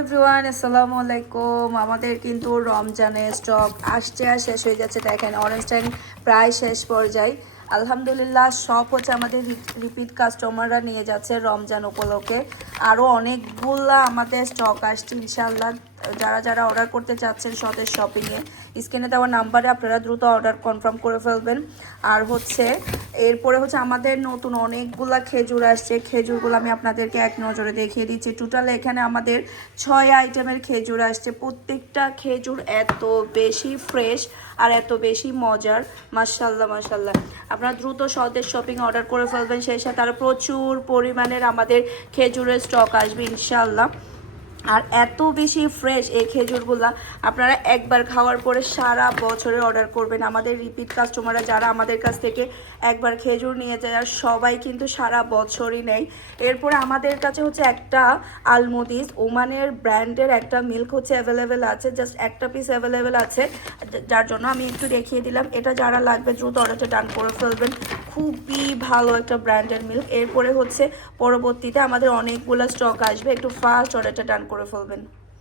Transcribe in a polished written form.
Everyone, আসসালামু আলাইকুম। আমাদের কিন্তু রমজানের স্টক আসছে আর শেষ হয়ে যাচ্ছে। দেখেন অরেঞ্জ টাইম প্রায় শেষ পর্যায়ে। আলহামদুলিল্লাহ সব হচ্ছে আমাদের রিপিট কাস্টমাররা নিয়ে যাচ্ছে রমজান উপলক্ষে। আরও অনেকগুলা আমাদের স্টক আসছে ইনশাআল্লাহ। যারা যারা অর্ডার করতে চাচ্ছেন স্বদেশ শপিংয়ে, স্ক্রিনে দেওয়া নাম্বারে আপনারা দ্রুত অর্ডার কনফার্ম করে ফেলবেন। আর হচ্ছে এরপরে হচ্ছে আমাদের নতুন অনেকগুলা খেজুর আসছে। খেজুরগুলো আমি আপনাদেরকে এক নজরে দেখিয়ে দিচ্ছি। টোটাল এখানে আমাদের 6 আইটেমের খেজুর আসছে। প্রত্যেকটা খেজুর এত বেশি ফ্রেশ আর এত বেশি মজার, মাশাল্লাহ মাশাল্লাহ। আপনারা দ্রুত স্বদেশ শপিং অর্ডার করে ফেলবেন। সেই সাথে আরও প্রচুর পরিমাণের আমাদের খেজুরের স্টক আসবে ইনশাল্লাহ। আর এত বেশি ফ্রেশ এই খেজুরগুলা, আপনারা একবার খাওয়ার পরে সারা বছরে অর্ডার করবেন। আমাদের রিপিট কাস্টমাররা যারা আমাদের কাছ থেকে একবার খেজুর নিয়ে যায় আর সবাই কিন্তু সারা বছরই নেয়। এরপরে আমাদের কাছে হচ্ছে একটা আলমদিস ওমানের ব্র্যান্ডের একটা মিল্ক হচ্ছে অ্যাভেলেবেল আছে, জাস্ট একটা পিস অ্যাভেলেবেল আছে, যার জন্য আমি একটু দেখিয়ে দিলাম। এটা যারা লাগবে দ্রুত অর্ডারটা ডান করে ফেলবেন। খুবই ভালো একটা ব্র্যান্ডের মিল্ক। এরপরে হচ্ছে পরবর্তীতে আমাদের অনেকগুলো স্টক আসবে, একটু ফাস্ট অর্ডারটা ডান করে ফেলবেন।